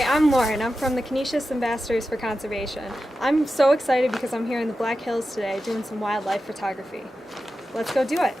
Hi, I'm Lauren. I'm from the Canisius Ambassadors for Conservation. I'm so excited because I'm here in the Black Hills today doing some wildlife photography. Let's go do it.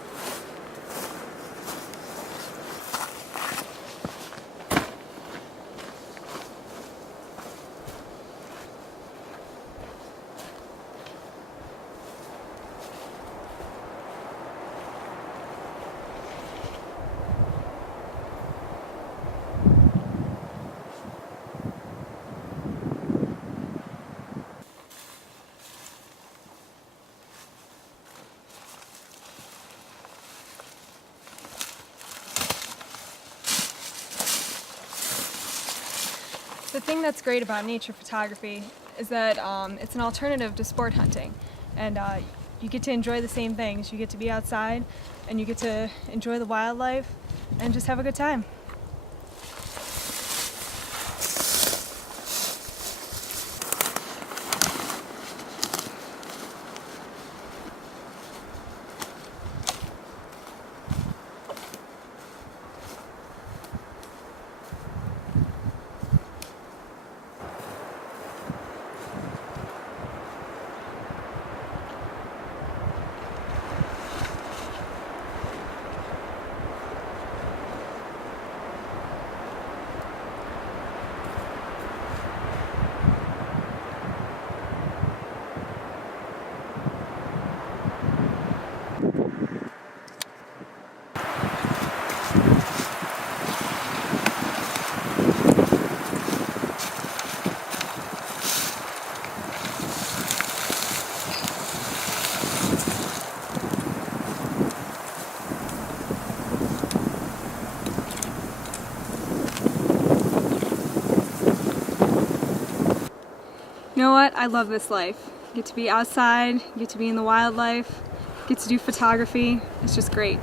The thing that's great about nature photography is that it's an alternative to sport hunting, and you get to enjoy the same things. You get to be outside and you get to enjoy the wildlife and just have a good time. You know what? I love this life. Get to be outside, get to be in the wildlife, get to do photography. It's just great.